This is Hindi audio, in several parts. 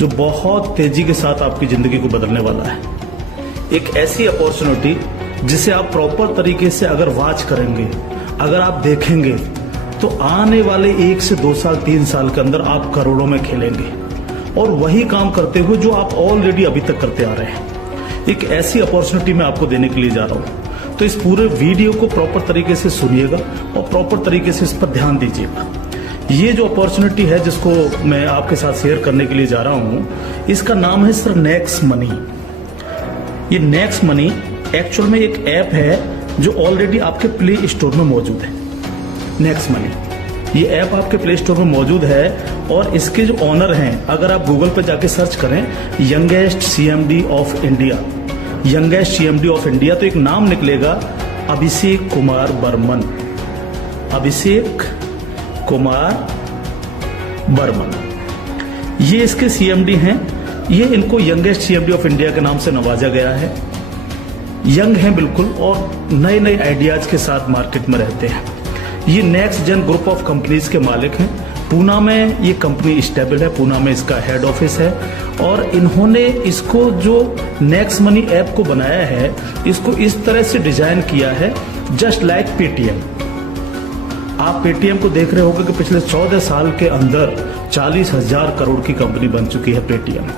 जो बहुत तेजी के साथ आपकी जिंदगी को बदलने वाला है। एक ऐसी अपॉर्चुनिटी जिसे आप प्रॉपर तरीके से अगर वॉच करेंगे, अगर आप देखेंगे, तो आने वाले 1 से 2 साल 3 साल के अंदर आप करोड़ों में खेलेंगे और वही काम करते हुए जो आप ऑलरेडी अभी तक करते आ रहे हैं। एक ऐसी अपॉर्चुनिटी मैं आपको देने के लिए जा रहा हूं, तो इस पूरे वीडियो को प्रॉपर तरीके से सुनिएगा और प्रॉपर तरीके से इस पर ध्यान दीजिएगा। ये जो अपॉर्चुनिटी है जिसको मैं आपके साथ शेयर करने के लिए जा रहा हूं, इसका नाम है सर नेक्स्ट मनी। ये नेक्स्ट मनी एक्चुअल में एक ऐप है जो ऑलरेडी आपके प्ले स्टोर में मौजूद है। नेक्स्ट मनी ये ऐप आपके प्ले स्टोर में मौजूद है और इसके जो ऑनर हैं, अगर आप गूगल पर जाके सर्च करें youngest CMD of India, youngest CMD of India, तो एक नाम निकलेगा अभिषेक कुमार बर्मन। अभिषेक कुमार बर्मन ये इसके सीएमडी हैं। ये इनको यंगेस्ट सीएमडी ऑफ इंडिया के नाम से नवाजा गया है। यंग हैं बिल्कुल और नए नए आइडियाज के साथ मार्केट में रहते हैं। ये next gen group of companies के मालिक हैं। पूना में ये कंपनी स्टेबल है, पूना में इसका हेड ऑफिस है और इन्होंने इसको जो नेक्स्ट मनी ऐप को बनाया है, इसको इस तरह से डिजाइन किया है जस्ट लाइक पेटीएम। आप पेटीएम को देख रहे होंगे कि पिछले 14 साल के अंदर 40,000 करोड़ की कंपनी बन चुकी है पेटीएम।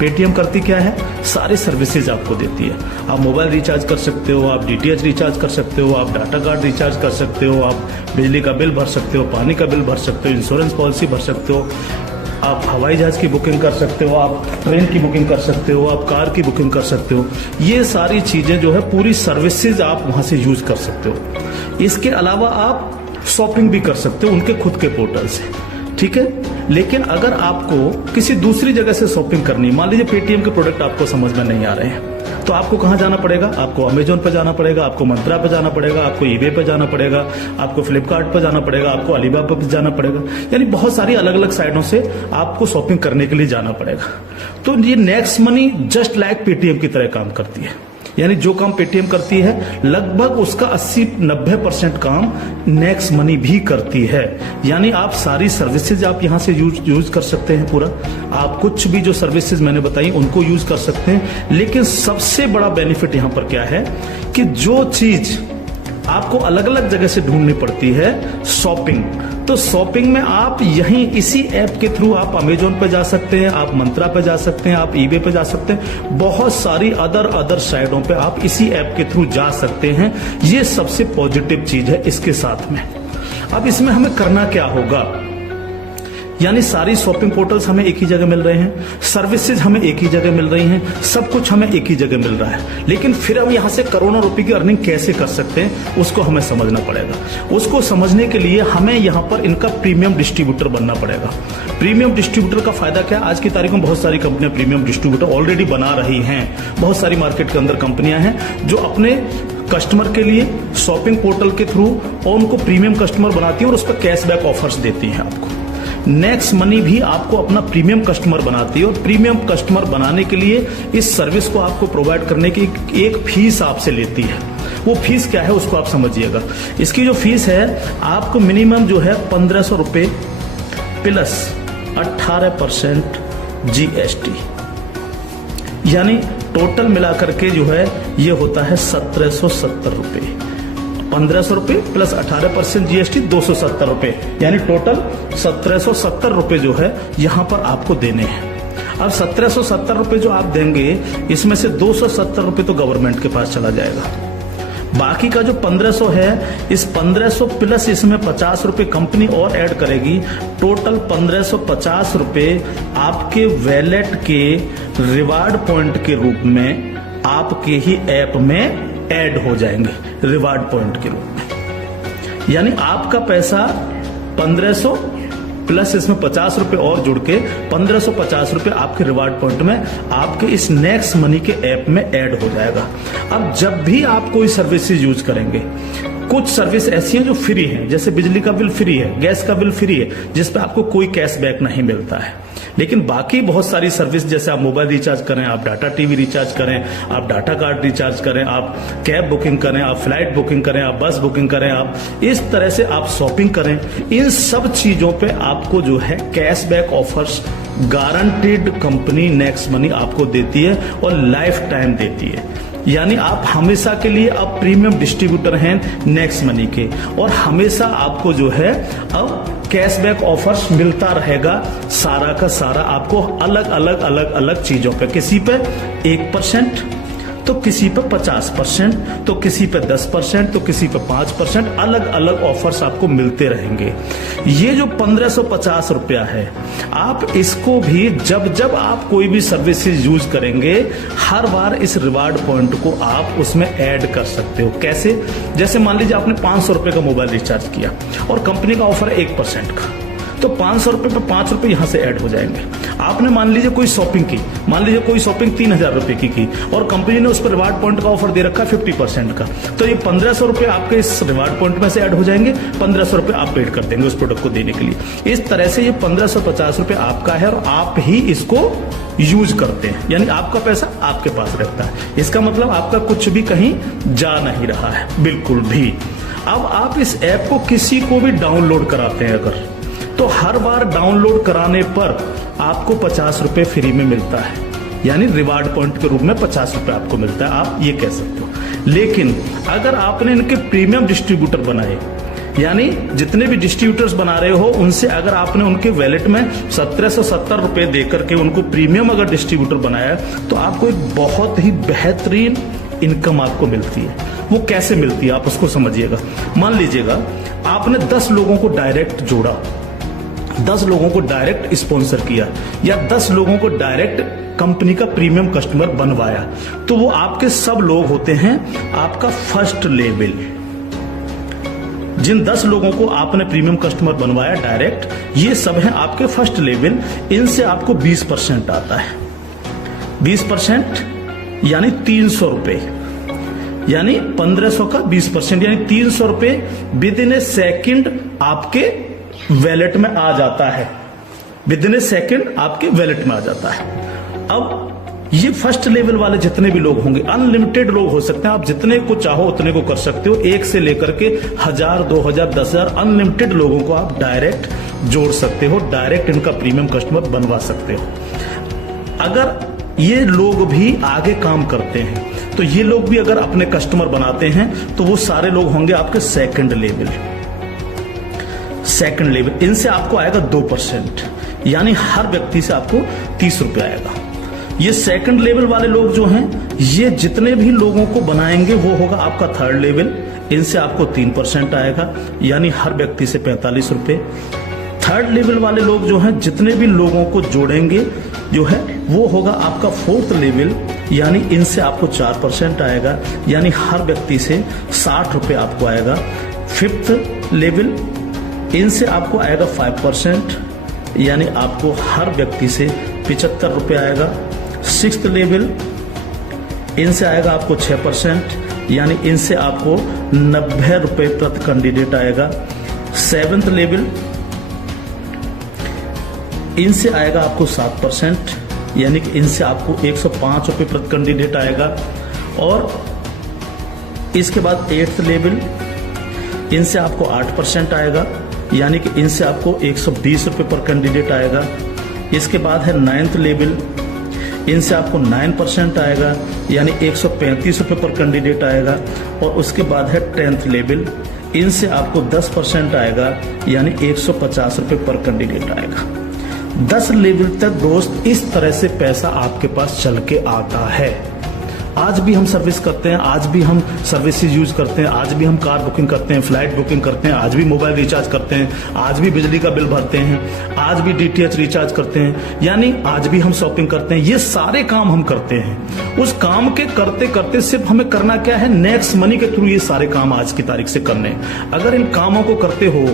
पेटीएम करती क्या है? सारी सर्विसेज आपको देती है। आप मोबाइल रिचार्ज कर सकते हो, आप डीटीएच रिचार्ज कर सकते हो, आप डाटा कार्ड रिचार्ज कर सकते हो, आप बिजली का बिल भर सकते हो, पानी का बिल भर सकते हो, इंश्योरेंस पॉलिसी भर सकते हो, आप हवाई जहाज की बुकिंग कर सकते हो, आप ट्रेन की बुकिंग कर सकते हो, आप कार की बुकिंग कर सकते हो। ये सारी चीजें जो है पूरी सर्विसेज आप वहां से यूज कर सकते हो। इसके अलावा आप शॉपिंग भी कर सकते हो उनके खुद के पोर्टल से, ठीक है। लेकिन अगर आपको किसी दूसरी जगह से शॉपिंग करनी, मान लीजिए पेटीएम के प्रोडक्ट आपको समझ में नहीं आ रहे हैं, तो आपको कहां जाना पड़ेगा? आपको अमेजोन पर जाना पड़ेगा, आपको मंत्रा पर जाना पड़ेगा, आपको ईबे पर जाना पड़ेगा, आपको फ्लिपकार्ट पर जाना पड़ेगा, आपको अलीबाबा पर जाना पड़ेगा। यानी बहुत सारी अलग अलग साइटों से आपको शॉपिंग करने के लिए जाना पड़ेगा। तो ये next money just like Paytm की तरह काम करती है। यानी जो काम पेटीएम करती है लगभग उसका 80-90% काम नेक्स्ट मनी भी करती है। यानी आप सारी सर्विसेज आप यहां से यूज कर सकते हैं पूरा। आप कुछ भी जो सर्विसेज मैंने बताई उनको यूज कर सकते हैं। लेकिन सबसे बड़ा बेनिफिट यहां पर क्या है कि जो चीज आपको अलग अलग जगह से ढूंढनी पड़ती है, शॉपिंग, तो शॉपिंग में आप यहीं इसी ऐप के थ्रू आप अमेजोन पे जा सकते हैं, आप मंत्रा पे जा सकते हैं, आप ईबे पे जा सकते हैं, बहुत सारी अदर साइटों पे आप इसी ऐप के थ्रू जा सकते हैं। ये सबसे पॉजिटिव चीज है इसके साथ में। अब इसमें हमें करना क्या होगा? यानी सारी शॉपिंग पोर्टल्स हमें एक ही जगह मिल रहे हैं, सर्विसेज हमें एक ही जगह मिल रही हैं, सब कुछ हमें एक ही जगह मिल रहा है। लेकिन फिर हम यहां से करोड़ों रुपए की अर्निंग कैसे कर सकते हैं उसको हमें समझना पड़ेगा। उसको समझने के लिए हमें यहां पर इनका प्रीमियम डिस्ट्रीब्यूटर बनना पड़ेगा। प्रीमियम डिस्ट्रीब्यूटर का फायदा क्या है? आज की तारीख में बहुत सारी कंपनियां प्रीमियम डिस्ट्रीब्यूटर ऑलरेडी बना रही हैं। बहुत सारी मार्केट के अंदर कंपनियां हैं जो अपने कस्टमर के लिए शॉपिंग पोर्टल के थ्रू और उनको प्रीमियम कस्टमर बनाती है और उस पर कैशबैक ऑफर्स देती हैं आपको। नेक्स्ट मनी भी आपको अपना प्रीमियम कस्टमर बनाती है और प्रीमियम कस्टमर बनाने के लिए इस सर्विस को आपको प्रोवाइड करने की एक फीस आपसे लेती है। वो फीस क्या है उसको आप समझिएगा। इसकी जो फीस है आपको मिनिमम जो है 1,500 रुपए प्लस 18% GST, यानी टोटल मिलाकर के जो है ये होता है 1,770 रुपए। 1,500 रुपए प्लस 18% GST 270 रुपए, यानी टोटल 1,770 रुपए जो है यहां पर आपको देने हैं। अब 1,770 रुपए जो आप देंगे, इसमें से 270 रुपए तो गवर्नमेंट के पास चला जाएगा। बाकी का जो 1,500 है, इस 1,500 प्लस इसमें 50 रुपए कंपनी और ऐड करेगी। टोटल 1,550 रुपए आपके वैलेट के रिवार्ड पॉइंट के रूप में आपके ही ऐप में ऐड हो जाएंगे, रिवार्ड पॉइंट के रूप में। यानी आपका पैसा 1,500 प्लस इसमें 50 रुपए और जुड़ के 1,550 रुपए आपके रिवार्ड पॉइंट में आपके इस नेक्स्ट मनी के ऐप में ऐड हो जाएगा। अब जब भी आप कोई सर्विसेज यूज करेंगे, कुछ सर्विस ऐसी हैं जो फ्री हैं, जैसे बिजली का बिल फ्री है, गैस का बिल फ्री है, जिस पे आपको कोई कैशबैक नहीं मिलता है। लेकिन बाकी बहुत सारी सर्विस, जैसे आप मोबाइल रिचार्ज करें, आप डाटा टीवी रिचार्ज करें, आप डाटा कार्ड रिचार्ज करें, आप कैब बुकिंग करें, आप फ्लाइट बुकिंग करें, आप बस बुकिंग करें, आप इस तरह से आप शॉपिंग करें, इन सब चीजों पे आपको जो है cashback offers guaranteed company next money आपको देती है और लाइफ टाइम देती है। यानी आप हमेशा के लिए अब प्रीमियम डिस्ट्रीब्यूटर हैं नेक्स्ट मनी के, और हमेशा आपको जो है अब कैशबैक ऑफर्स मिलता रहेगा सारा का सारा आपको अलग अलग चीजों पे, किसी पे 1%, तो किसी पे 50%, तो किसी पे 10%, तो किसी पे 5%, अलग अलग ऑफर्स आपको मिलते रहेंगे। ये जो 1550 रुपया है, आप इसको भी जब आप कोई भी सर्विसेज यूज करेंगे, हर बार इस रिवार्ड पॉइंट को आप उसमें ऐड कर सकते हो। कैसे? जैसे मान लीजिए आपने 500 रुपए का मोबाइल रिचार्ज किया और कंपनी का ऑफर है 1% का, तो 500 रुपए पे 5 रुपए यहां से ऐड हो जाएंगे। आपने मान लीजिए कोई शॉपिंग की, मान लीजिए कोई शॉपिंग 3000 रुपए की और कंपनी ने उस पर रिवार्ड पॉइंट का ऑफर दे रखा 50% का, तो ये 1500 रुपए आपके इस रिवार्ड पॉइंट में से ऐड हो जाएंगे, 1500 रुपए आप पेड कर देंगे उस प्रोडक्ट को देने के लिए। इस तरह से ये 1550 रुपए आपका है और आप ही इसको यूज करते हैं, यानी आपका पैसा आपके पास रहता है। इसका मतलब आपका कुछ भी कहीं जा नहीं रहा है, बिल्कुल भी। अब आप इस ऐप को किसी को भी डाउनलोड कराते हैं अगर, तो हर बार डाउनलोड कराने पर आपको 50 रुपए फ्री में मिलता है, यानी रिवार्ड पॉइंट के रूप में 50 रुपए आपको मिलता है, आप ये कह सकते हो। लेकिन अगर आपने इनके प्रीमियम डिस्ट्रीब्यूटर बनाए, यानी जितने भी डिस्ट्रीब्यूटर्स बना रहे हो उनसे अगर आपने उनके वैलेट में 1770 रुपए देकर के उनको प्रीमियम अगर डिस्ट्रीब्यूटर बनाया, तो आपको एक बहुत ही बेहतरीन इनकम आपको मिलती है। वो कैसे मिलती है आप उसको समझिएगा। मान लीजिएगा आपने 10 लोगों को डायरेक्ट जोड़ा, 10 लोगों को डायरेक्ट स्पॉन्सर किया, या 10 लोगों को डायरेक्ट कंपनी का प्रीमियम कस्टमर बनवाया, तो वो आपके सब लोग होते हैं आपका फर्स्ट लेवल। जिन 10 लोगों को आपने प्रीमियम कस्टमर बनवाया डायरेक्ट, ये सब हैं आपके फर्स्ट लेवल। इनसे आपको 20% आता है, 20% यानी 300 रुपए, यानी 1500 का 20%, यानी 300 रुपए विद इन ए सेकेंड आपके वैलेट में आ जाता है, विद इन ए सेकेंड आपके वैलेट में आ जाता है। अब ये फर्स्ट लेवल वाले जितने भी लोग होंगे, अनलिमिटेड लोग हो सकते हैं, आप जितने को चाहो उतने को कर सकते हो, 1 से लेकर के 1000, 2000, 10000 अनलिमिटेड लोगों को आप डायरेक्ट जोड़ सकते हो, डायरेक्ट इनका प्रीमियम कस्टमर बनवा सकते हो। अगर ये लोग भी आगे काम करते हैं, तो ये लोग भी अगर अपने कस्टमर बनाते हैं, तो वो सारे लोग होंगे आपके सेकंड लेवल। इनसे आपको आएगा 2%, यानी हर व्यक्ति से आपको 30 रुपए आएगा। ये सेकंड लेवल वाले लोग जो हैं, ये जितने भी लोगों को बनाएंगे वो होगा आपका थर्ड लेवल। इनसे आपको 3% आएगा, यानी हर व्यक्ति से 45 रुपए। थर्ड लेवल वाले लोग जो हैं, जितने भी लोगों को जोड़ेंगे जो है, वो होगा आपका फोर्थ लेवल, यानी इनसे आपको 4% आएगा, यानी हर व्यक्ति से 60 रुपए आपको आएगा। फिफ्थ लेवल, इनसे आपको आएगा 5%, यानी आपको हर व्यक्ति से 75 रुपए आएगा। सिक्स्थ लेवल, इनसे आएगा आपको 6%, यानी इनसे आपको 90 रुपए प्रति कैंडिडेट आएगा। सेवेंथ लेवल, इनसे आएगा आपको 7%, यानी कि इनसे आपको 105 रुपए प्रति कैंडिडेट आएगा। और इसके बाद 8th लेवल, इनसे आपको 8% आएगा, यानी कि इनसे आपको 120 रुपए पर कैंडिडेट आएगा। इसके बाद है 9th लेवल, इनसे आपको 9% आएगा, यानी 135 रुपए पर कैंडिडेट आएगा। और उसके बाद है 10th लेवल, इनसे आपको 10% आएगा, यानी 150 रुपए पर कैंडिडेट आएगा। 10 लेवल तक दोस्त इस तरह से पैसा आपके पास चल के आता है। आज भी हम सर्विस करते हैं, आज भी हम सर्विसेज यूज करते हैं, आज भी हम कार बुकिंग करते हैं, फ्लाइट बुकिंग करते हैं, आज भी मोबाइल रिचार्ज करते हैं, आज भी बिजली का बिल भरते हैं, आज भी DTH रिचार्ज करते हैं, यानी आज भी हम शॉपिंग करते हैं। ये सारे काम हम करते हैं। उस काम के करते करते सिर्फ हमें करना क्या है, नेक्स्ट मनी के थ्रू ये सारे काम आज की तारीख से करने। अगर इन कामों को करते हो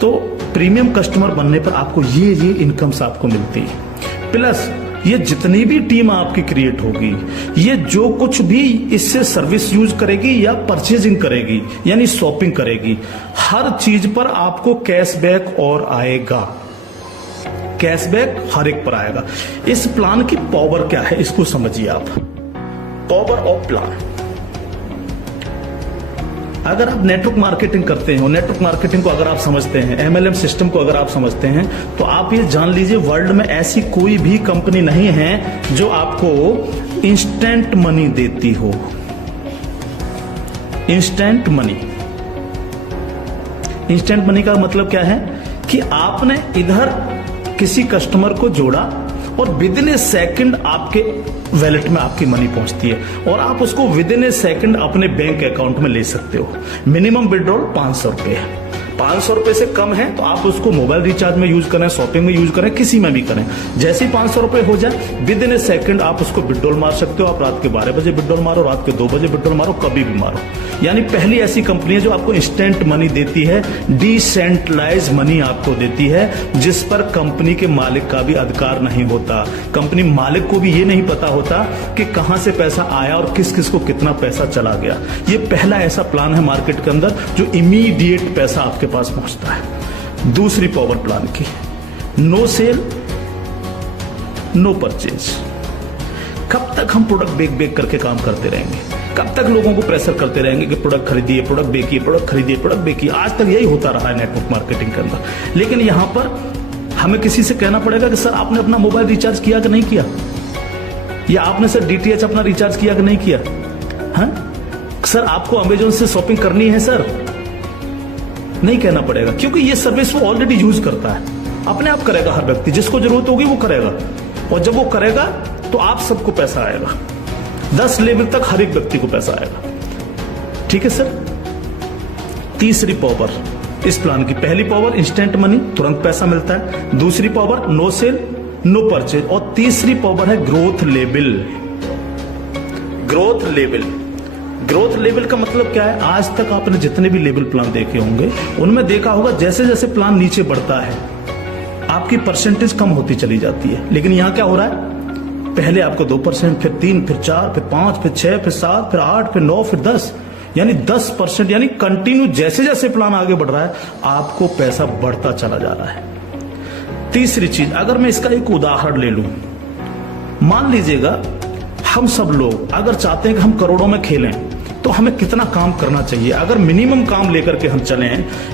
तो प्रीमियम कस्टमर बनने पर आपको ये इनकम्स आपको मिलती है। प्लस ये जितनी भी टीम आपकी क्रिएट होगी, ये जो कुछ भी इससे सर्विस यूज करेगी या परचेजिंग करेगी, यानी शॉपिंग करेगी, हर चीज पर आपको कैशबैक और आएगा। कैशबैक हर एक पर आएगा। इस प्लान की पावर क्या है, इसको समझिए आप। पावर ऑफ प्लान, अगर आप नेटवर्क मार्केटिंग करते हो, नेटवर्क मार्केटिंग को अगर आप समझते हैं, MLM सिस्टम को अगर आप समझते हैं, तो आप ये जान लीजिए वर्ल्ड में ऐसी कोई भी कंपनी नहीं है जो आपको इंस्टेंट मनी देती हो। इंस्टेंट मनी, इंस्टेंट मनी का मतलब क्या है कि आपने इधर किसी कस्टमर को जोड़ा और विद इन ए सेकंड आपके वैलेट में आपकी मनी पहुंचती है और आप उसको विद इन ए सेकंड अपने बैंक अकाउंट में ले सकते हो। मिनिमम विड्रॉल 500 रुपए है। 500 रुपए से कम है तो आप उसको मोबाइल रिचार्ज में यूज करें, शॉपिंग में यूज करें, किसी में भी करें। जैसे ही 500 रुपए हो जाए विद इन ए सेकंड आप उसको विड्रॉल मार सकते हो। आप रात के 12 बजे विड्रॉल मारो, रात के 2 बजे विड्रॉल मारो, कभी भी मारो। यानी पहली ऐसी कंपनी है जो आपको इंस्टेंट मनी देती है, डिसेंट्रलाइज मनी आपको देती है, जिस पर कंपनी के मालिक का भी अधिकार नहीं होता। कंपनी मालिक को भी ये नहीं पता होता कि कहां से पैसा आया और किस किस को कितना पैसा चला गया। ये पहला ऐसा प्लान है मार्केट के अंदर जो इमीडिएट पैसा आपके पास पहुंचता है। दूसरी पावर प्लान की, नो सेल नो परचेज। कब तक हम प्रोडक्ट बेक करके काम करते रहेंगे? कब तक लोगों को प्रेशर करते रहेंगे कि प्रोडक्ट खरीदिए, प्रोडक्ट बेचिए, प्रोडक्ट खरीदिए, प्रोडक्ट बेचिए? आज तक यही होता रहा है नेटवर्क मार्केटिंग के अंदर। लेकिन यहां पर हमें किसी से कहना पड़ेगा कि सर आपने अपना मोबाइल रिचार्ज किया कि नहीं किया, या आपने सर DTH अपना रिचार्ज किया कि नहीं किया, हाँ? सर आपको अमेजोन से शॉपिंग करनी है सर, नहीं कहना पड़ेगा, क्योंकि ये सर्विस वो ऑलरेडी यूज करता है। अपने आप करेगा, हर व्यक्ति जिसको जरूरत होगी वो करेगा, और जब वो करेगा तो आप सबको पैसा आएगा। 10 लेवल तक हर एक व्यक्ति को पैसा आएगा। ठीक है सर। तीसरी पावर इस प्लान की, पहली पावर इंस्टेंट मनी, तुरंत पैसा मिलता है। दूसरी power no sale no purchase, और तीसरी पावर है growth level. Growth level, growth level का मतलब क्या है? आज तक आपने जितने भी लेवल प्लान देखे होंगे उनमें देखा होगा जैसे जैसे प्लान नीचे बढ़ता है आपकी परसेंटेज कम होती चली जाती है। लेकिन यहां क्या हो रहा है? पहले आपको 2%, फिर 3, फिर 4, फिर 5, फिर 6, फिर 7, फिर 8, फिर 9, फिर 10, यानी 10%, यानी कंटिन्यू जैसे जैसे प्लान आगे बढ़ रहा है आपको पैसा बढ़ता चला जा रहा है। तीसरी चीज, अगर मैं इसका एक उदाहरण ले लूं, मान लीजिएगा हम सब लोग अगर चाहते हैं कि हम करोड़ों में खेलें तो हमें कितना काम करना चाहिए? अगर मिनिमम काम लेकर के हम चले,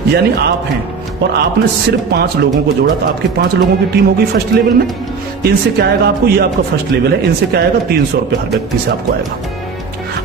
यानी आप हैं और आपने सिर्फ 5 लोगों को जोड़ा तो आपके 5 लोगों की टीम होगी फर्स्ट लेवल में। इनसे क्या आएगा आपको? ये आपका फर्स्ट लेवल है, इनसे क्या आएगा? 300 रुपए हर व्यक्ति से आपको आएगा।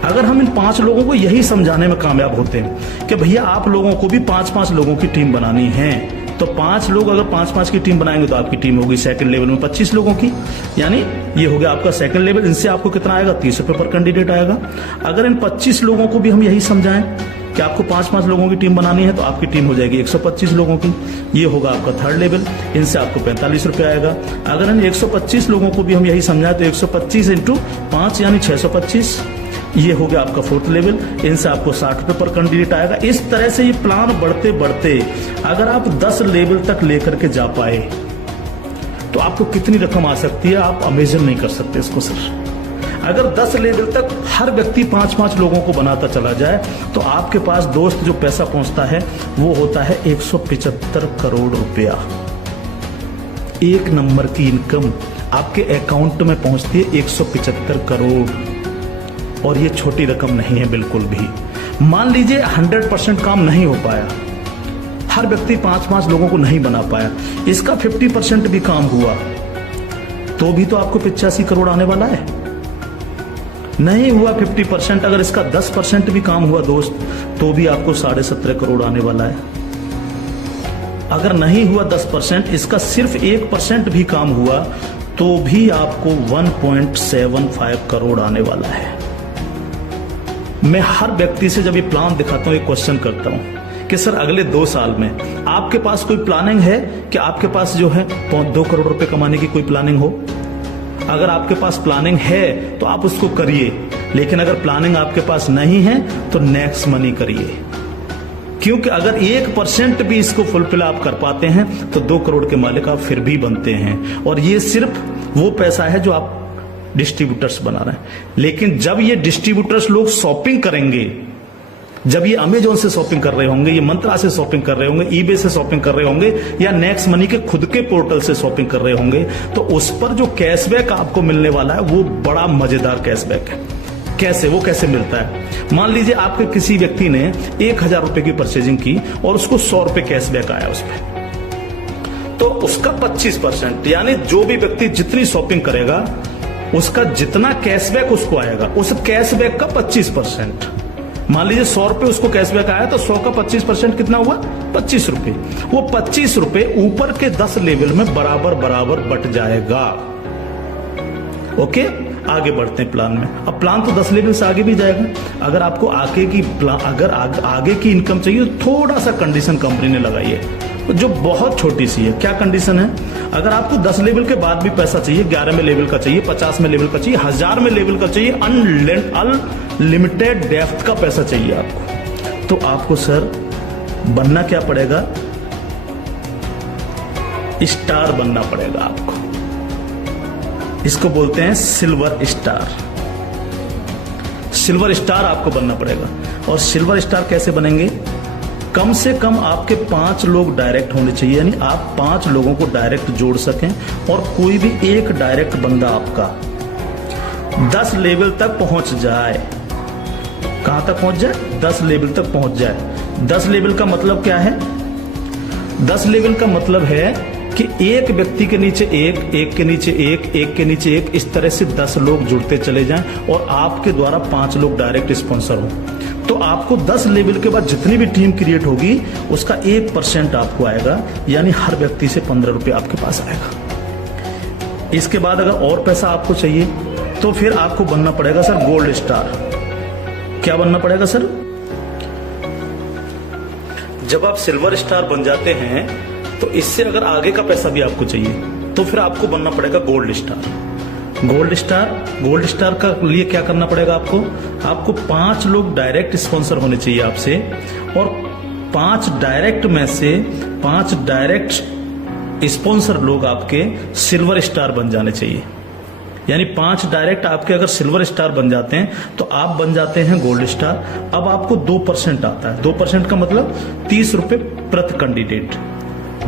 अगर हम इन 5 लोगों को यही समझाने में कामयाब होते हैं कि भैया आप लोगों को भी 5-5 लोगों की टीम बनानी है, तो 5 लोग अगर 5-5 की टीम बनाएंगे तो आपकी टीम होगी सेकंड लेवल में 25 लोगों की, यानी ये हो गया आपका सेकंड लेवल। इनसे आपको कितना आएगा? 30 रुपए पर कैंडिडेट आएगा। अगर इन 25 लोगों को भी हम यही समझाएं कि आपको 5-5 लोगों की टीम बनानी है तो आपकी टीम हो जाएगी 125 लोगों की, ये होगा आपका थर्ड लेवल। इनसे आपको 45 रुपए आएगा। अगर इन 125 लोगों को भी हम यही समझाएं तो 125 × 5 यानी 625, ये हो गया आपका फोर्थ लेवल। इनसे आपको 60 रुपए पर कैंडिडेट आएगा। इस तरह से ये प्लान बढ़ते बढ़ते अगर आप 10 लेवल तक लेकर के जा पाए तो आपको कितनी रकम आ सकती है आप इमेजिन नहीं कर सकते इसको सर। अगर 10 लेवल तक हर व्यक्ति 5-5 लोगों को बनाता चला जाए तो आपके पास दोस्त जो पैसा पहुंचता है वो होता है 175 करोड़ रुपया। एक नंबर की इनकम आपके अकाउंट में पहुंचती है 175 करोड़, और ये छोटी रकम नहीं है बिल्कुल भी। मान लीजिए 100% काम नहीं हो पाया, हर व्यक्ति 5-5 लोगों को नहीं बना पाया, इसका 50% भी काम हुआ तो भी तो आपको 85 करोड़ आने वाला है। नहीं हुआ 50%, अगर इसका 10% भी काम हुआ दोस्त तो भी आपको 17.5 करोड़ आने वाला है। अगर नहीं हुआ 10%, इसका सिर्फ 1% भी काम हुआ तो भी आपको 1.75 करोड़ आने वाला है। मैं हर व्यक्ति से जब ये प्लान दिखाता हूं एक क्वेश्चन करता हूं कि सर अगले 2 साल में आपके पास कोई प्लानिंग है कि आपके पास जो है 2 करोड़ रुपए कमाने की कोई प्लानिंग हो? अगर आपके पास प्लानिंग है तो आप उसको करिए, लेकिन अगर प्लानिंग आपके पास नहीं है तो नेक्स्ट मनी करिए, क्योंकि अगर 1% भी इसको फुलफिल आप कर पाते हैं तो 2 करोड़ के मालिक आप फिर भी बनते हैं। और ये सिर्फ वो पैसा है जो आप डिस्ट्रीब्यूटर्स बना रहे हैं। लेकिन जब ये डिस्ट्रीब्यूटर्स लोग शॉपिंग करेंगे, जब ये अमेजोन से शॉपिंग कर रहे होंगे, ये मंत्रा से शॉपिंग कर रहे होंगे, ईबे से शॉपिंग कर रहे होंगे, या नेक्स्ट मनी के खुद के पोर्टल से शॉपिंग कर रहे होंगे, तो उस पर जो कैशबैक आपको मिलने वाला है वो बड़ा मजेदार कैशबैक है। कैसे, वो कैसे मिलता है? मान लीजिए आपके किसी व्यक्ति ने 1000 रुपए की परचेजिंग की और उसको 100 रुपए कैशबैक आया उस पर, तो उसका 25%, यानी जो भी व्यक्ति जितनी शॉपिंग करेगा उसका जितना कैशबैक उसको आएगा, उस कैशबैक का 25%। मान लीजिए 100 रुपए उसको कैशबैक आया तो 100 का 25% कितना हुआ? 25 रुपए। वो 25 रुपए ऊपर के 10 लेवल में बराबर बराबर बट जाएगा। ओके, आगे बढ़ते हैं प्लान में। अब प्लान तो 10 लेवल से आगे भी जाएगा। अगर आपको आगे की इनकम चाहिए तो थोड़ा सा कंडीशन कंपनी ने लगाई है जो बहुत छोटी सी है। क्या कंडीशन है? अगर आपको 10 लेवल के बाद भी पैसा चाहिए, 11 में लेवल का चाहिए, 50 में लेवल का चाहिए, 1000 में लेवल का चाहिए, अनलिमिटेड डेप्थ का पैसा चाहिए आपको, तो आपको सर बनना क्या पड़ेगा? स्टार बनना पड़ेगा आपको। इसको बोलते हैं सिल्वर स्टार। सिल्वर स्टार आपको बनना पड़ेगा। और सिल्वर स्टार कैसे बनेंगे? कम से कम आपके 5 लोग डायरेक्ट होने चाहिए, यानी आप 5 लोगों को डायरेक्ट जोड़ सकें और कोई भी एक डायरेक्ट बंदा आपका 10 लेवल तक पहुंच जाए। कहां तक पहुंच जाए? 10 लेवल तक पहुंच जाए। 10 लेवल का मतलब क्या है? 10 लेवल का मतलब है कि एक व्यक्ति के नीचे एक के नीचे एक के नीचे एक, इस तरह से 10 लोग जुड़ते चले जाएं और आपके द्वारा 5 लोग डायरेक्ट स्पॉन्सर हो, तो आपको 10 लेवल के बाद जितनी भी टीम क्रिएट होगी उसका 1% आपको आएगा, यानी हर व्यक्ति से 15 रुपए आपके पास आएगा। इसके बाद अगर और पैसा आपको चाहिए तो फिर आपको बनना पड़ेगा सर गोल्ड स्टार। क्या बनना पड़ेगा सर? जब आप सिल्वर स्टार बन जाते हैं तो इससे अगर आगे का पैसा भी आपको चाहिए तो फिर आपको बनना पड़ेगा गोल्ड स्टार। गोल्ड स्टार का लिए क्या करना पड़ेगा आपको 5 लोग डायरेक्ट स्पॉन्सर होने चाहिए आपसे, और 5 डायरेक्ट में से 5 डायरेक्ट स्पॉन्सर लोग आपके सिल्वर स्टार बन जाने चाहिए। यानी 5 डायरेक्ट आपके अगर सिल्वर स्टार बन जाते हैं तो आप बन जाते हैं गोल्ड स्टार। अब आपको 2% आता है। 2% का मतलब 30 रुपए प्रति कैंडिडेट।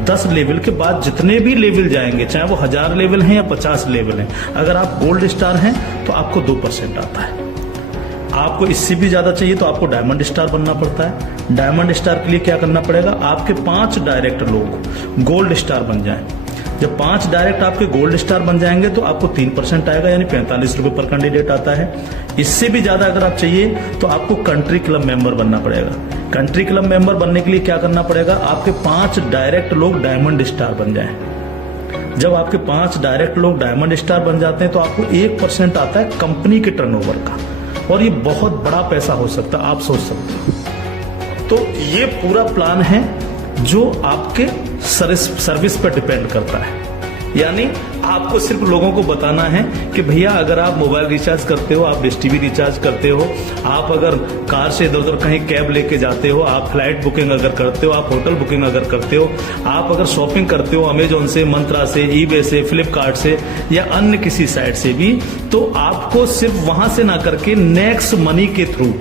10 लेवल के बाद जितने भी लेवल जाएंगे, चाहे वो 1000 लेवल हैं या 50 लेवल हैं, अगर आप गोल्ड स्टार हैं तो आपको 2% आता है। आपको इससे भी ज्यादा चाहिए तो आपको डायमंड स्टार बनना पड़ता है। डायमंड स्टार के लिए क्या करना पड़ेगा? आपके 5 डायरेक्ट लोग गोल्ड स्टार बन जाएं। जब 5 डायरेक्ट आपके गोल्ड स्टार बन जाएंगे तो आपको 3% आएगा, यानी 45 रुपए पर कैंडिडेट आता है। इससे भी ज्यादा अगर आप चाहिए तो आपको कंट्री क्लब मेंबर बनना पड़ेगा। कंट्री क्लब मेंबर बनने के लिए क्या करना पड़ेगा? आपके 5 डायरेक्ट लोग डायमंड स्टार बन जाएं। जब आपके 5 डायरेक्ट लोग डायमंड स्टार बन जाते हैं तो आपको 1% आता है कंपनी के टर्नओवर का, और ये बहुत बड़ा पैसा हो सकता है, आप सोच सकते हो। तो ये पूरा प्लान है जो आपके सर्विस पर डिपेंड करता है। यानी आपको सिर्फ लोगों को बताना है कि भैया अगर आप मोबाइल रिचार्ज करते हो, आप डिश टीवी रिचार्ज करते हो, आप अगर कार से इधर उधर कहीं कैब लेके जाते हो, आप फ्लाइट बुकिंग अगर करते हो, आप होटल बुकिंग अगर करते हो, आप अगर शॉपिंग करते हो अमेजोन से, मंत्रा से, ईबे से, फ्लिपकार्ट से या अन्य किसी साइट से भी, तो आपको सिर्फ वहां से ना करके नेक्स्ट मनी के थ्रू,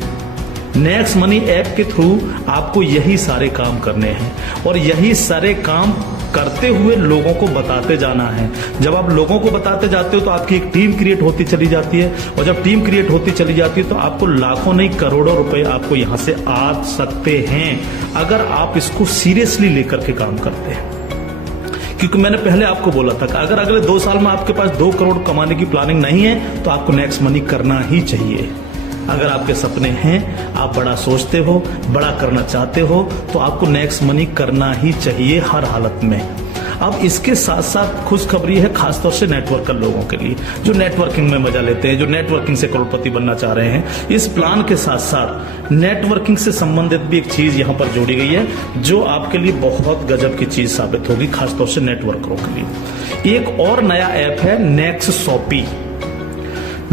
नेक्स्ट मनी ऐप के थ्रू आपको यही सारे काम करने हैं, और यही सारे काम करते हुए लोगों को बताते जाना है। जब आप लोगों को बताते जाते हो तो आपकी एक टीम क्रिएट होती चली जाती है, और जब टीम क्रिएट होती चली जाती है तो आपको लाखों नहीं करोड़ों रुपए आपको यहां से आ सकते हैं, अगर आप इसको सीरियसली लेकर के काम करते हैं। क्योंकि मैंने पहले आपको बोला था कि अगर अगले 2 साल में आपके पास 2 करोड़ कमाने की प्लानिंग नहीं है तो आपको नेक्स्ट मनी करना ही चाहिए। अगर आपके सपने हैं, आप बड़ा सोचते हो, बड़ा करना चाहते हो, तो आपको नेक्स्ट मनी करना ही चाहिए हर हालत में। अब इसके साथ साथ खुशखबरी है खासतौर से नेटवर्कर लोगों के लिए, जो नेटवर्किंग में मजा लेते हैं, जो नेटवर्किंग से करोड़पति बनना चाह रहे हैं। इस प्लान के साथ साथ नेटवर्किंग से संबंधित भी एक चीज यहां पर जोड़ी गई है जो आपके लिए बहुत गजब की चीज साबित होगी, खासतौर से नेटवर्करों के लिए। एक और नया ऐप है next shoppy.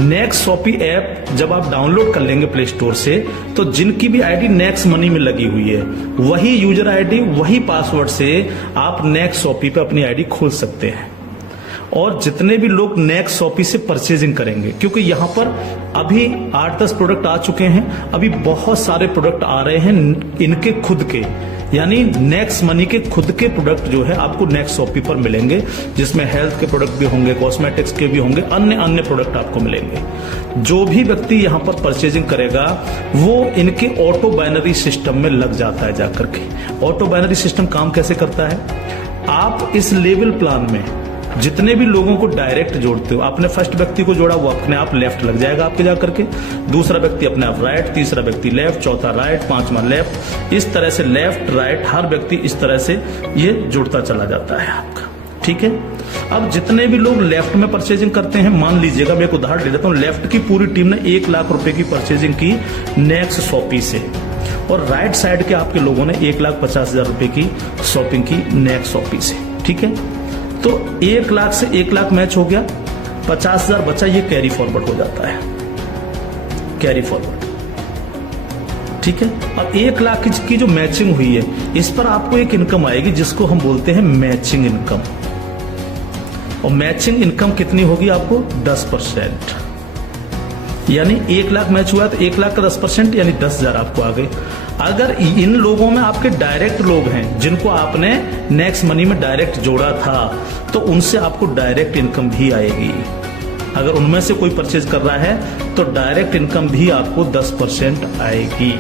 Next shoppy app जब आप डाउनलोड कर लेंगे प्ले स्टोर से, तो जिनकी भी आईडी नेक्स्ट मनी में लगी हुई है, वही यूजर आईडी, वही पासवर्ड से आप नेक्स्ट शॉपी पे अपनी आईडी खोल सकते हैं। और जितने भी लोग नेक्स्ट शॉपी से परचेजिंग करेंगे, क्योंकि यहां पर अभी 8-10 प्रोडक्ट आ चुके हैं, अभी बहुत सारे प्रोडक्ट आ रहे हैं इनके खुद के, यानी नेक्स्ट मनी के खुद के प्रोडक्ट जो है आपको नेक्स्ट शॉपी पर मिलेंगे, जिसमें हेल्थ के प्रोडक्ट भी होंगे, कॉस्मेटिक्स के भी होंगे, अन्य प्रोडक्ट आपको मिलेंगे। जो भी व्यक्ति यहां पर परचेजिंग करेगा वो इनके ऑटो बाइनरी सिस्टम में लग जाता है जाकर के। ऑटो बाइनरी सिस्टम काम कैसे करता है, आप इस लेवल प्लान में जितने भी लोगों को डायरेक्ट जोड़ते हो, आपने फर्स्ट व्यक्ति को जोड़ा वो अपने आप लेफ्ट लग जाएगा आपके जाकर के, दूसरा व्यक्ति अपने आप राइट, तीसरा व्यक्ति लेफ्ट, चौथा राइट, पांचवा लेफ्ट, इस तरह से लेफ्ट राइट हर व्यक्ति इस तरह से ये जुड़ता चला जाता है आपका। ठीक है, अब जितने भी लोग लेफ्ट में परचेजिंग करते हैं, मान लीजिएगा मैं एक उदाहरण ले लेता हूं, लेफ्ट की पूरी टीम ने 1 लाख रुपए की परचेजिंग की नेक्स्ट शॉपी से, और राइट साइड के आपके लोगों ने 1,50,000 रुपए की शॉपिंग की नेक्स्ट शॉपी से। ठीक है, तो 1 लाख से 1 लाख मैच हो गया, 50,000 बचा, ये कैरी फॉरवर्ड हो जाता है, कैरी फॉरवर्ड। ठीक है, अब 1 लाख की जो मैचिंग हुई है इस पर आपको एक इनकम आएगी जिसको हम बोलते हैं मैचिंग इनकम, और मैचिंग इनकम कितनी होगी आपको 10%, यानी 1 लाख मैच हुआ तो 1 लाख का 10% यानी 10,000 आपको आ गए। अगर इन लोगों में आपके डायरेक्ट लोग हैं जिनको आपने नेक्स्ट मनी में डायरेक्ट जोड़ा था तो उनसे आपको डायरेक्ट इनकम भी आएगी। अगर उनमें से कोई परचेज कर रहा है तो डायरेक्ट इनकम भी आपको 10% आएगी।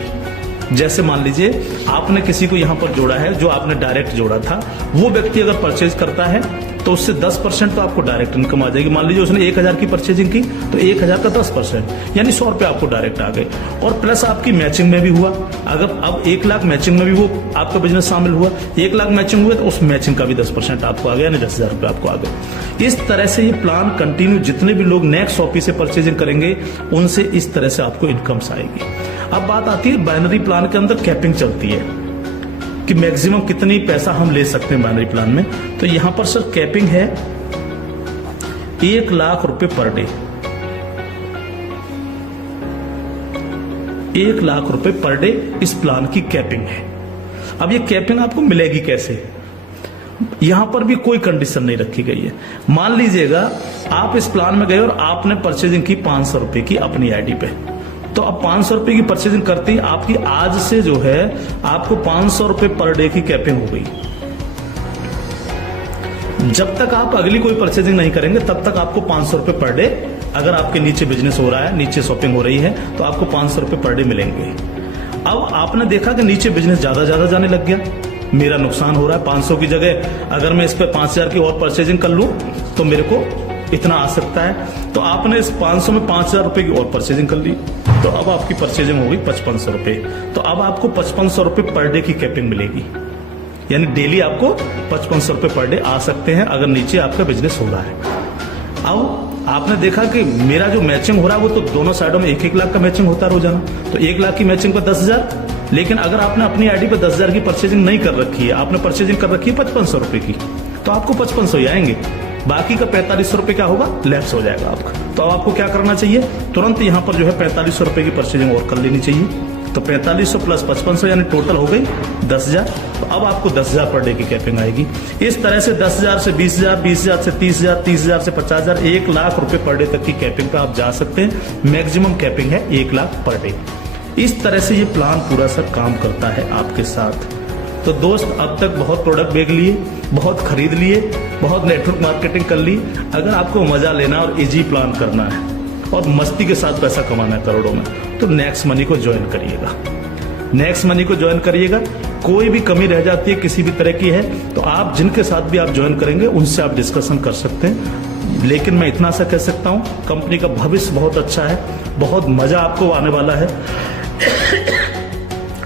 जैसे मान लीजिए आपने किसी को यहां पर जोड़ा है, जो आपने डायरेक्ट जोड़ा था, वो व्यक्ति अगर परचेज करता है तो उससे 10% तो आपको डायरेक्ट इनकम आ जाएगी। मान लीजिए उसने 1,000 की परचेजिंग की तो 1,000 का 10% यानी 100 रुपए आपको डायरेक्ट आ गए, और प्लस आपकी मैचिंग में भी हुआ। अगर अब 1 लाख मैचिंग में भी वो आपका बिजनेस शामिल हुआ, 1 लाख मैचिंग हुए तो उस मैचिंग का भी 10% आपको आ गया, यानी 10,000 रुपए आपको आ गए। इस तरह से ये प्लान कंटिन्यू, जितने भी लोग नेक्स्ट शॉपी से परचेजिंग करेंगे उनसे इस तरह से आपको इनकम्स आएगी। अब बात आती है बाइनरी प्लान के अंदर कैपिंग चलती है कि मैक्सिमम कितनी पैसा हम ले सकते हैं बाइनरी प्लान में। तो यहां पर सर कैपिंग है 1 लाख रुपए पर डे, 1 लाख रुपए पर डे इस प्लान की कैपिंग है। अब ये कैपिंग आपको मिलेगी कैसे, यहां पर भी कोई कंडीशन नहीं रखी गई है। मान लीजिएगा आप इस प्लान में गए और आपने परचेजिंग की 500 रुपए की अपनी आईडी पे, तो अब 500 रुपए की परचेजिंग करते ही आपकी आज से जो है आपको 500 रुपए पर डे की कैपिंग हो गई। जब तक आप अगली कोई परचेजिंग नहीं करेंगे तब तक आपको 500 रुपए पर डे, अगर आपके नीचे बिजनेस हो रहा है, नीचे शॉपिंग हो रही है, तो आपको 500 रुपए पर डे मिलेंगे। अब आपने देखा कि नीचे बिजनेस ज्यादा जाने लग गया, मेरा नुकसान हो रहा है, 500 की जगह अगर मैं इस पे 5,000 की और परचेजिंग कर लूं तो मेरे को इतना आ सकता है, तो आपने इस 500 में 5,000 रुपए की और परचेजिंग कर ली, तो अब आपकी परचेजिंग होगी 5500 रुपए। तो अब आपको 5500 रुपए पर डे की कैपिंग मिलेगी, यानी डेली आपको 5500 रुपए पर डे आ सकते हैं अगर नीचे आपका बिजनेस हो रहा है। अब आपने देखा कि मेरा जो मैचिंग हो रहा है वो तो दोनों साइडों में 1-1 लाख का मैचिंग होता है रोजाना, तो 1 लाख की मैचिंग पर 10,000। लेकिन अगर आपने अपनी आईडी पर 10,000 की परचेजिंग नहीं कर रखी है, आपने परचेजिंग कर रखी है 5500 रुपए की, तो आपको 5500 ही आएंगे, बाकी का 4500 रुपए क्या होगा, लैप्स हो जाएगा आपका। तो अब आपको क्या करना चाहिए, तुरंत यहां पर जो है 4500 रुपए की परचेजिंग और कर लेनी चाहिए। तो 4500 प्लस 5500 यानी टोटल हो गई 10,000। तो अब आपको 10,000 पर डे की कैपिंग आएगी। इस तरह से 10,000 से 20,000, 20,000 से 30,000, 30,000 से 50,000, 1 लाख रुपए पर डे तक की कैपिंग पे आप जा सकते हैं। मैक्सिमम कैपिंग है 1 लाख पर डे। इस तरह से ये प्लान पूरा सर काम करता है आपके साथ। तो दोस्त, अब तक बहुत प्रोडक्ट बेच लिए, बहुत खरीद लिए, बहुत नेटवर्क मार्केटिंग कर ली। अगर आपको मजा लेना और इजी प्लान करना है और मस्ती के साथ पैसा कमाना है करोड़ों में, तो नेक्स्ट मनी को ज्वाइन करिएगा। नेक्स्ट मनी को ज्वाइन करिएगा। कोई भी कमी रह जाती है, किसी भी तरह की है, तो आप जिनके साथ भी आप ज्वाइन करेंगे उनसे आप डिस्कशन कर सकते हैं। लेकिन मैं इतना सा कह सकता हूं, कंपनी का भविष्य बहुत अच्छा है, बहुत मजा आपको आने वाला है।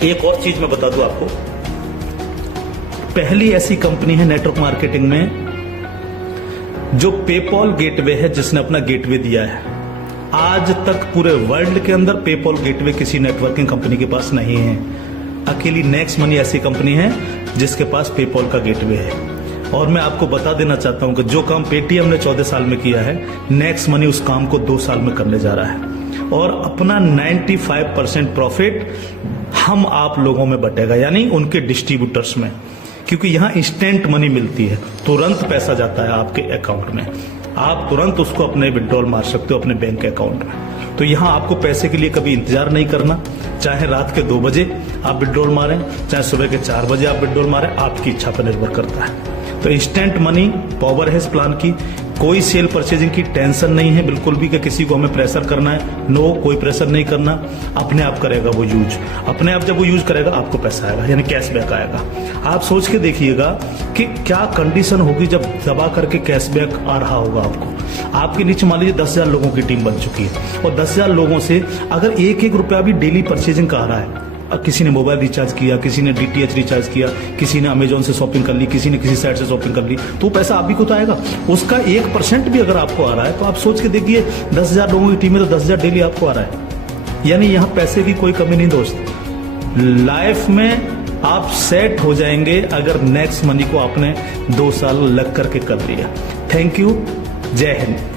एक और चीज मैं बता दूं आपको, पहली ऐसी कंपनी है नेटवर्क मार्केटिंग में जो पेपॉल गेटवे है, जिसने अपना गेटवे दिया है। आज तक पूरे वर्ल्ड के अंदर पेपॉल गेटवे किसी नेटवर्किंग कंपनी के पास नहीं है। अकेली नेक्स्ट मनी ऐसी कंपनी है जिसके पास पेपॉल का गेटवे है। और मैं आपको बता देना चाहता हूं कि जो काम पेटीएम ने 14 साल में किया है, नेक्स्ट मनी उस काम को 2 साल में करने जा रहा है। और अपना 95% प्रॉफिट हम आप लोगों में बटेगा, यानी उनके डिस्ट्रीब्यूटर्स में, क्योंकि यहां इंस्टेंट मनी मिलती है, तुरंत पैसा जाता है आपके अकाउंट में। आप तुरंत उसको अपने विड्रॉल मार सकते हो अपने बैंक अकाउंट में। तो यहाँ आपको पैसे के लिए कभी इंतजार नहीं करना, चाहे रात के 2 बजे आप विड्रॉल मारें, चाहे सुबह के 4 बजे आप विड्रॉल मारें, आपकी इच्छा पर निर्भर करता है। तो इंस्टेंट मनी पावर है इस प्लान की। कोई सेल परचेजिंग की टेंशन नहीं है बिल्कुल भी कि किसी को हमें प्रेशर करना है। नो, कोई प्रेशर नहीं करना, अपने आप करेगा वो यूज। अपने आप जब वो यूज करेगा आपको पैसा आएगा, यानी कैशबैक आएगा। आप सोच के देखिएगा कि क्या कंडीशन होगी जब दबा करके कैशबैक आ रहा होगा आपको। आपके नीचे मान लीजिए 10,000 लोगों की टीम बन चुकी है और 10,000 लोगों से अगर 1-1 रुपया भी डेली परचेजिंग का आ रहा है, किसी ने मोबाइल रिचार्ज किया, किसी ने DTH रिचार्ज किया, किसी ने अमेजोन से शॉपिंग कर ली, किसी ने किसी साइट से शॉपिंग कर ली, तो पैसा आप भी को तो आएगा। उसका 1% भी अगर आपको आ रहा है तो आप सोच के देखिए 10,000 लोगों की टीम है तो 10,000 डेली आपको आ रहा है। यानी यहाँ पैसे की कोई कमी नहीं दोस्त। लाइफ में आप सेट हो जाएंगे अगर नेक्स्ट मनी को आपने 2 साल लग करके कर लिया। थैंक यू, जय हिंद।